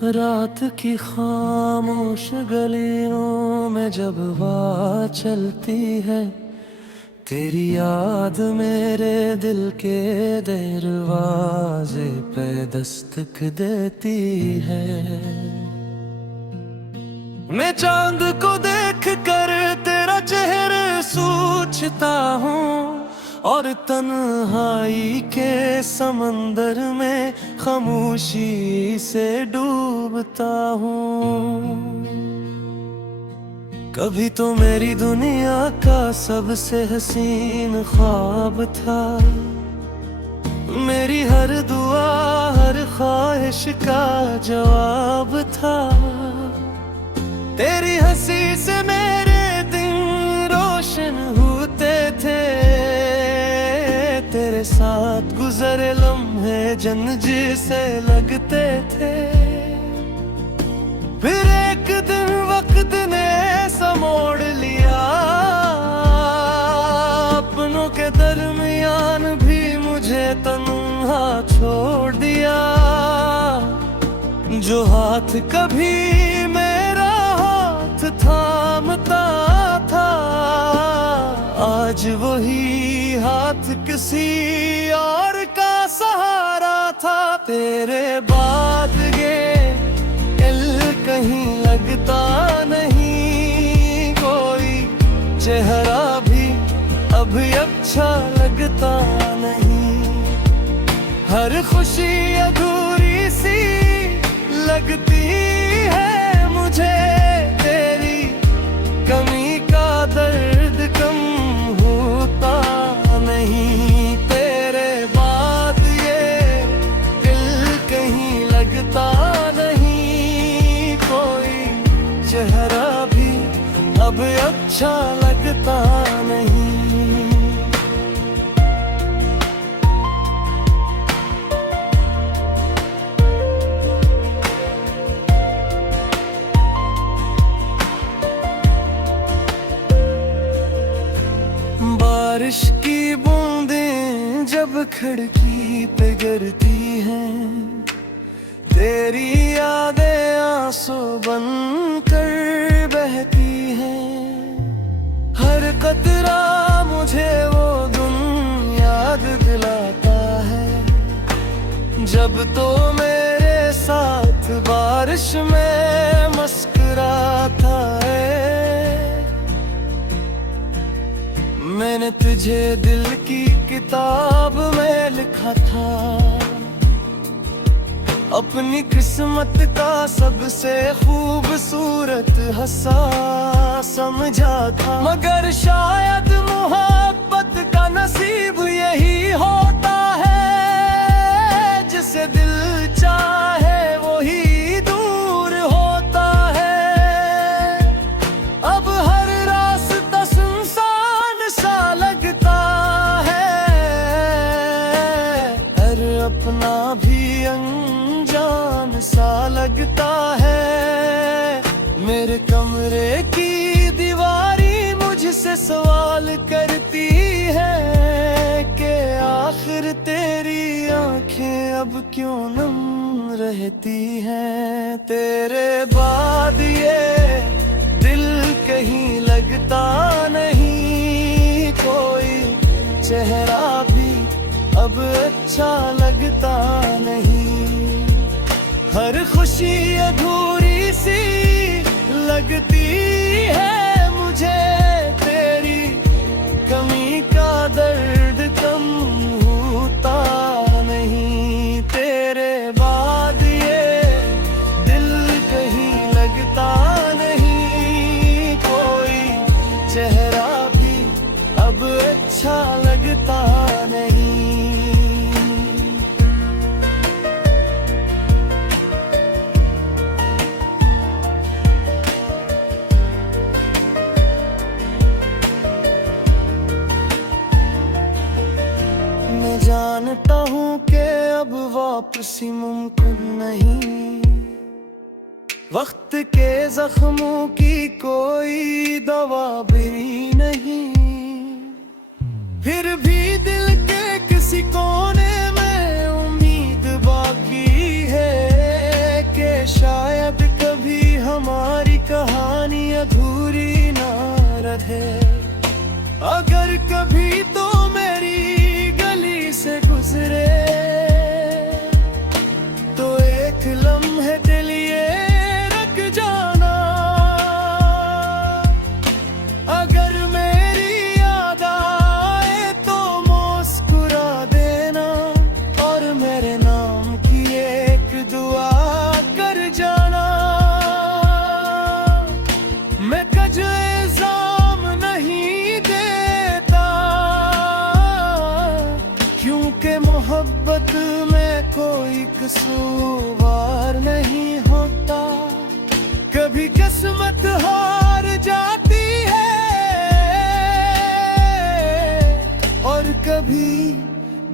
रात की खामोश गलियों में जब हवा चलती है, तेरी याद मेरे दिल के दरवाजे पे दस्तक देती है। मैं चांद को देख कर तेरा चेहरा सोचता हूँ और तन्हाई के समंदर में खामोशी से डूबता हूँ। कभी तो मेरी दुनिया का सबसे हसीन ख्वाब था, मेरी हर दुआ हर ख्वाहिश का जवाब था। तेरी हंसी से मेरे दिन रोशन होते थे, तेरे साथ गुजरे लम्हे जन्नत से लगते थे। फिर एक दिन वक्त ने ऐसा मोड़ लिया, अपनों के दरमियान भी मुझे तन्हा छोड़ दिया। जो हाथ कभी मेरा हाथ थामता था, आज वही हाथ किसी और का सहारा था। तेरे बाद ये दिल कहीं लगता नहीं, कोई चेहरा भी अभी अच्छा लगता नहीं। हर खुशी अधूरी सी लगती है मुझे, तेरी कमी का दर्द कम होता नहीं। तेरे बाद ये दिल कहीं लगता नहीं, कोई चेहरा भी अब अच्छा लगता नहीं। बारिश की बूंदें जब खिड़की पे गिरती हैं, तेरी यादें आंसू बनकर बहती हैं। हर कतरा मुझे वो दिन याद दिलाता है, जब तो मेरे साथ बारिश में मुस्कुराता है। मैंने तुझे दिल की किताब में लिखा था, अपनी किस्मत का सबसे खूबसूरत हिस्सा समझा था। मगर शायद मोहब्बत का नसीब यही होता है, जिसे दिल चाहे वही दूर होता है। अब हर रास्ता सुनसान सा लगता है, हर अपना भी अनजान सा लगता है। मेरे कमरे की दीवारी मुझसे सवाल करती है कि आखिर तेरी आंखें अब क्यों नम रहती हैं। तेरे बाद ये दिल कहीं लगता नहीं, कोई चेहरा भी अब अच्छा लगता नहीं। हर खुशी अधूरी सी लगती है मुझे, तेरी कमी का दर्द कम होता नहीं। तेरे बाद ये दिल कहीं लगता नहीं, कोई चेहरा भी अब अच्छा लगता नहीं। मैं जानता हूँ कि अब वापसी मुमकिन नहीं, वक्त के जख्मों की कोई दवा भी नहीं। फिर भी दिल के किसी कोने में उम्मीद बाकी है कि शायद कभी तो मेरी गली से गुजरे तो एक लम्हे के लिए रुक जाना। अगर मेरी याद आए तो मुस्कुरा देना और मेरे नाम की एक दुआ कर जाना। मैं कज इल्जाम नहीं देता क्योंकि मोहब्बत में कोई कसूरवार नहीं होता। कभी किस्मत हार जाती है और कभी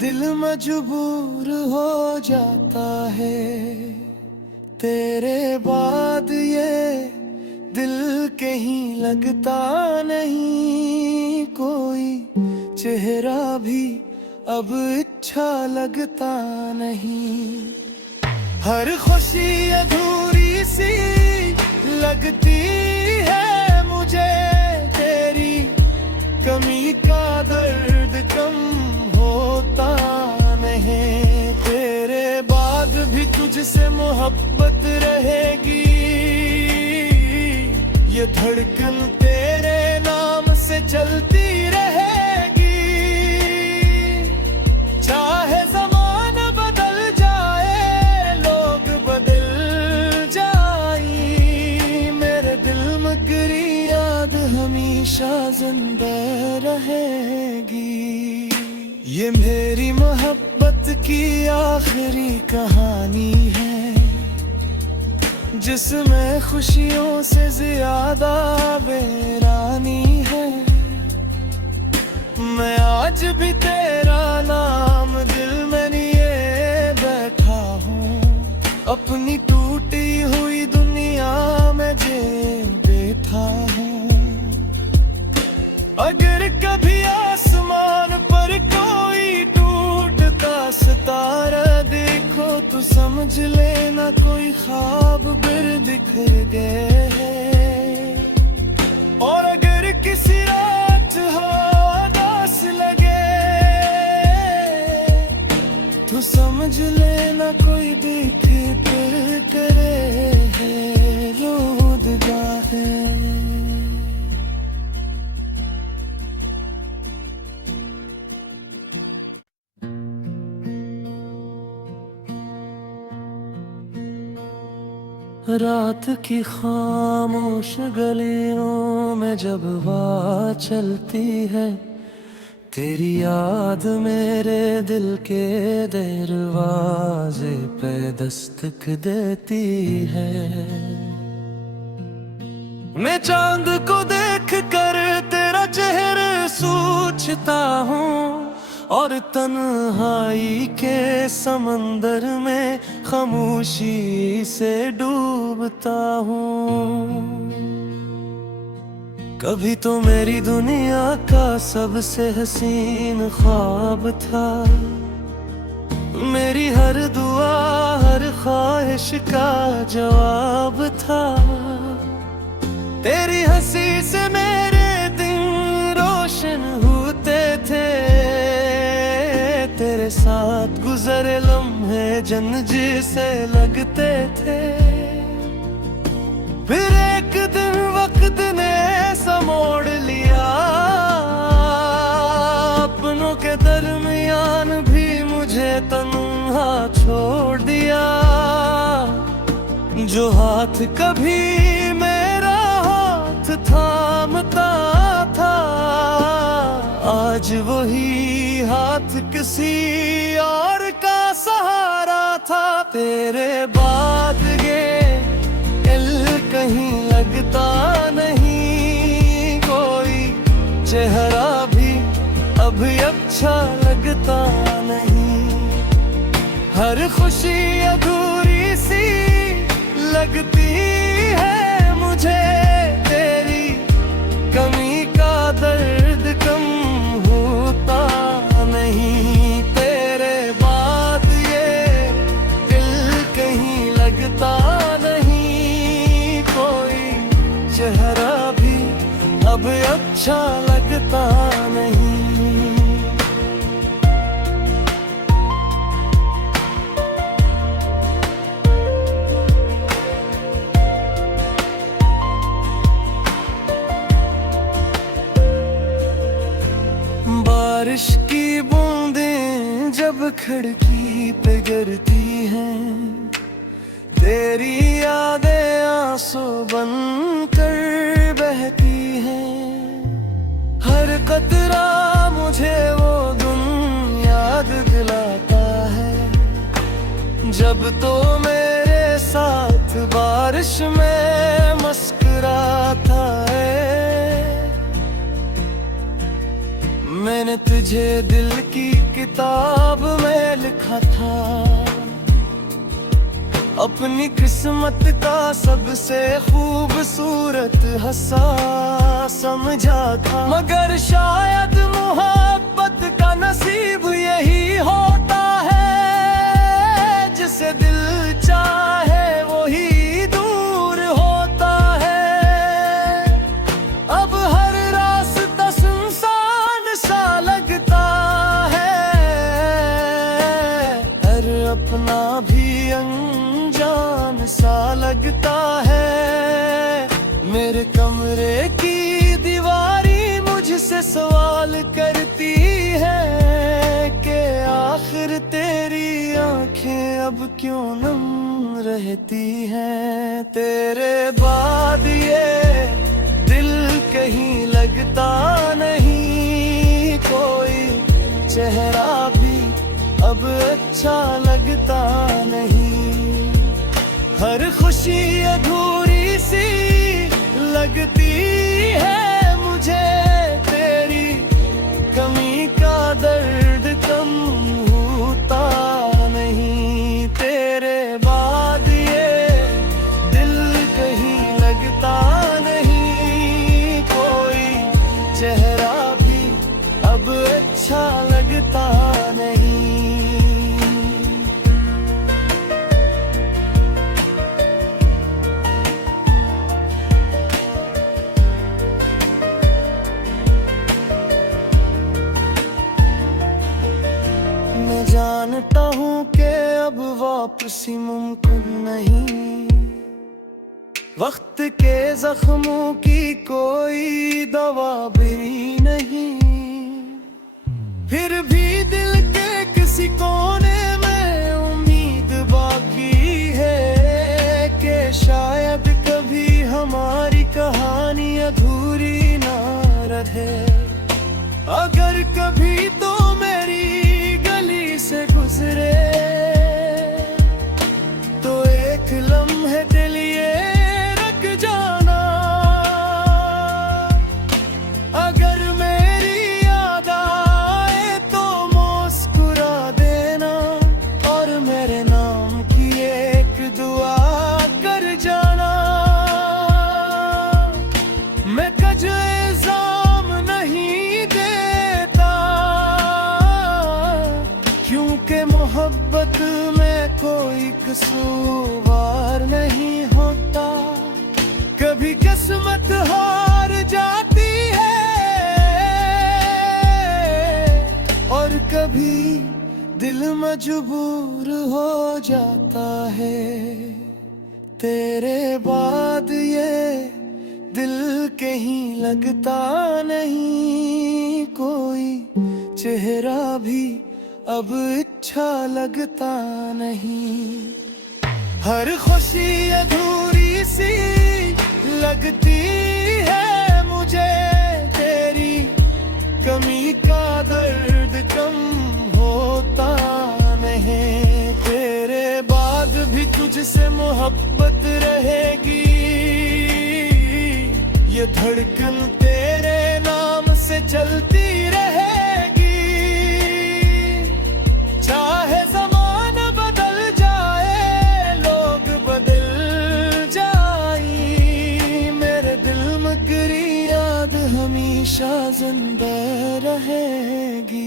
दिल मजबूर हो जाता है। तेरे बाद ये दिल कहीं लगता नहीं, कोई चेहरा भी अब अच्छा लगता नहीं। हर खुशी अधूरी सी लगती है मुझे, तेरी कमी का दर्द कम होता नहीं। तेरे बाद भी तुझसे मोहब्बत रहेगी, ये धड़कन तेरे नाम से चलती रहेगी। चाहे ज़माना बदल जाए, लोग बदल जाए, मेरे दिल में गिरी याद हमेशा जिंदा रहेगी। ये मेरी मोहब्बत की आखिरी कहानी है, जिसमें खुशियों से ज्यादा बेरानी है। मैं आज भी तेरा नाम दिल में लिए बैठा हूँ, अपनी टूटी हुई दुनिया में जे बैठा हूँ। अगर कभी आसमान पर कोई टूटता सितारा देखो तो समझ लेना कोई ख्वाब बिर बिखर गए हैं। और अगर किसी रात उदास लगे तो समझ लेना कोई भी फिक्र करे है, रोदगा है। रात की खामोश गलियों में जब हवा चलती है, तेरी याद मेरे दिल के दरवाजे पे दस्तक देती है। मैं चांद को देख कर तेरा चेहरा सोचता हूँ और तन्हाई के समंदर में खामोशी से डूबता हूँ। कभी तो मेरी दुनिया का सबसे हसीन ख्वाब था, मेरी हर दुआ हर ख्वाहिश का जवाब था। तेरी हंसी से मेरे दिन रोशन होते थे, तेरे साथ गुजरे लम्हे जन्नत से लगते थे। फिर एक दिन वक्त ने ऐसा मोड़ लिया, अपनों के दरमियान भी मुझे तन्हा छोड़ दिया। जो हाथ कभी मेरा हाथ थामता था, आज वही हाथ किसी और का सहारा था। तेरे बाद ये दिल कहीं लगता नहीं, कोई चेहरा भी अभी अच्छा लगता नहीं। हर खुशी अधूरी सी लगती है मुझे, तेरी कमी का दर्द कम होता नहीं। तेरे बाद ये दिल कहीं लगता नहीं, कोई चेहरा भी अब अच्छा लगता नहीं। जब खिड़की पे गिरती हैं, तेरी यादें आंसू बनकर बहती हैं। हर कतरा मुझे वो दिन याद दिलाता है, जब तो मेरे साथ बारिश में मुस्कुराता है। मैंने तुझे दिल की किताब में लिखा था, अपनी किस्मत का सबसे खूबसूरत हिस्सा समझा था। मगर शायद मोहब्बत का नसीब यही होता है, जिसे दिल चाहे वही दूर होता है। अब हर रास्ता सुनसान सा लगता है, हर अपना भी अनजान सा लगता है। मेरे कमरे की दीवारी मुझसे सवाल करती है कि आखिर तेरी आंखें अब क्यों नम रहती हैं। तेरे बाद ये दिल कहीं लगता नहीं, कोई चेहरा भी अब अच्छा लगता नहीं। हर खुशी अधूरी सी लगती है मुझे, तेरी कमी का दर्द कम होता नहीं। तेरे बाद ये दिल कहीं लगता नहीं, कोई चेहरा भी अब अच्छा लगता नहीं। मैं जानता हूँ कि अब वापसी मुमकिन नहीं, वक्त के जख्मों की कोई दवा भी नहीं। फिर भी दिल के किसी कोने में उम्मीद बाकी है कि शायद कभी हमारी कहानी अधूरी ना रहे। अगर कभी तो मेरी गली से गुजरे तो एक लम्हे के लिए रुक जाना। अगर मेरी याद आए तो मुस्कुरा देना, और मेरे नाम की एक दुआ कर जाना। मैं कजो इल्जाम नहीं देता, क्योंकि मोहब्बत में कोई कसूरवार नहीं होता। कभी किस्मत हार जाती है और कभी दिल मजबूर हो जाता है। तेरे बाद ये दिल कहीं लगता नहीं, कोई चेहरा भी अब अच्छा लगता नहीं। हर खुशी अधूरी सी लगती है मुझे, तेरी कमी का दर्द कम होता नहीं। तेरे बाद भी तुझसे मोहब्बत रहेगी, ये धड़कन तेरे नाम से चलती रहेगी। चाहे ज़माना बदल जाए, लोग बदल जाए, मेरे दिल में गिरी याद हमेशा जिंदा रहेगी।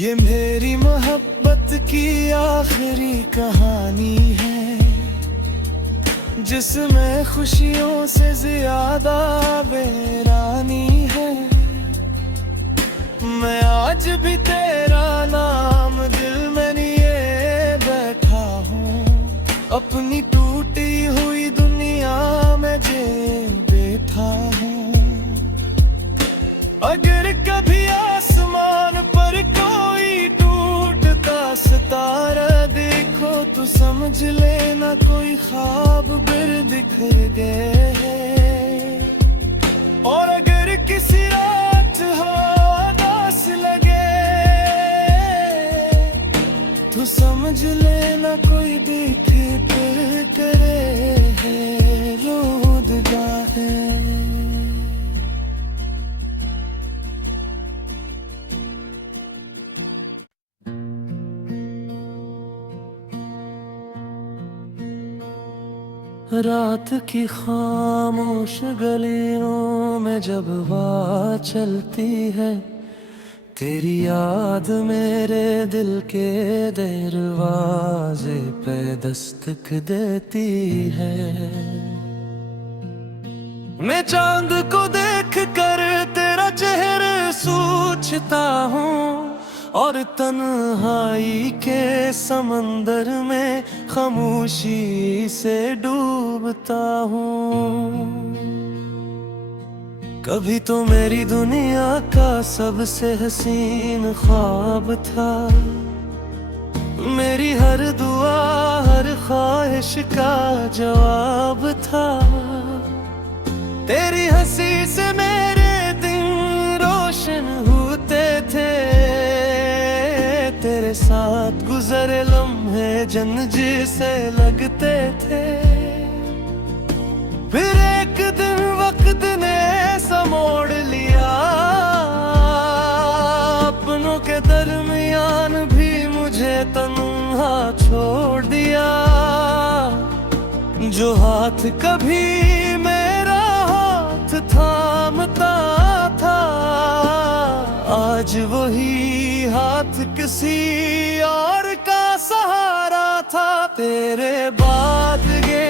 ये मेरी मोहब्बत की आखिरी कहानी है, जिसमें खुशियों से ज्यादा बेरानी है। मैं आज भी तेरा नाम दिल में लिए बैठा हूँ, अपनी टूटी हुई दुनिया में जे बैठा हूँ। अगर कभी आसमान पर कोई टूट समझ लेना कोई ख्वाब बिर बिखर गए हैं। और अगर किसी रात उदास लगे तो समझ लेना कोई भी फिक्र करे है, रोदगा है। रात की खामोश गलियों में जब हवा चलती है, तेरी याद मेरे दिल के दरवाजे पे दस्तक देती है। मैं चांद को देख कर तेरा चेहरा सोचता हूँ और तन्हाई के समंदर में खामोशी से डूबता हूँ। कभी तो मेरी दुनिया का सबसे हसीन ख्वाब था, मेरी हर दुआ हर ख्वाहिश का जवाब था। तेरी हंसी से मेरे दिन रोशन होते थे, तेरे साथ गुजरे लम्हे जन्नत से लगते थे। फिर एक दिन वक्त ने मोड़ लिया, अपनों के दरमियान भी मुझे तन्हा छोड़ दिया। जो हाथ कभी मेरा हाथ थामता था, आज वही हाथ किसी और का सहारा था। तेरे बाद ये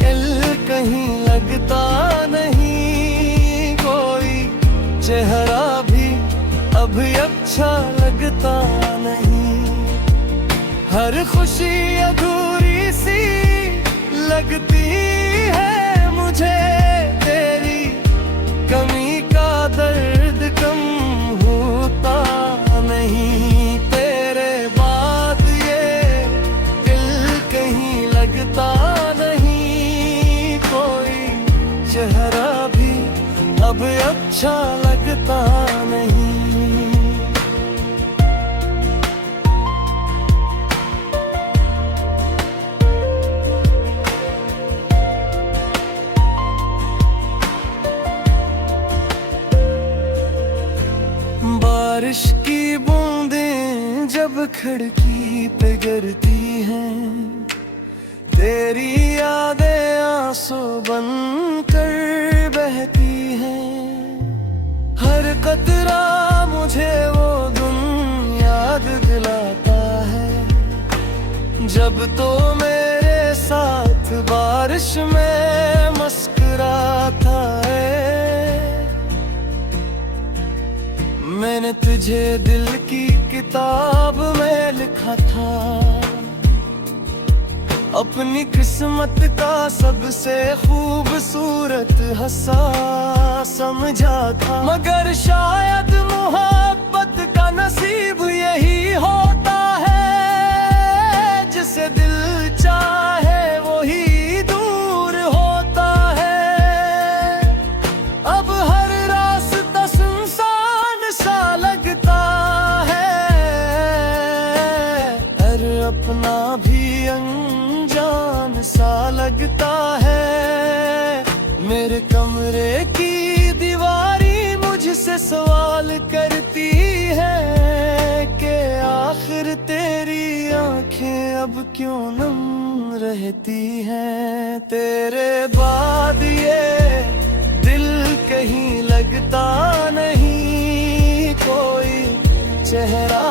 दिल कहीं लगता नहीं, चेहरा भी अभी अच्छा लगता नहीं। हर खुशी अधूरी सी लगती है मुझे, तेरी कमी का दर्द कम होता नहीं। तेरे बाद ये दिल कहीं लगता नहीं, कोई चेहरा भी अब अच्छा लगता नहीं। बारिश की बूंदें जब खिड़की पे गिरती हैं, तेरी यादें आंसू बनकर बहती हैं। हर कतरा मुझे वो दिन याद दिलाता है, जब तो मेरे साथ बारिश में मुस्कुराता है। मैंने तुझे दिल की किताब में लिखा था, अपनी किस्मत का सबसे खूबसूरत हंसा समझा था। मगर शायद मोहब्बत का नसीब यही होता है, जिसे दिल चाहे वही दूर होता है। अब हर रास्ता सुनसान सा लगता है, हर अपना भी सा लगता है। मेरे कमरे की दीवारी मुझसे सवाल करती है कि आखिर तेरी आंखें अब क्यों नम रहती हैं। तेरे बाद ये दिल कहीं लगता नहीं, कोई चेहरा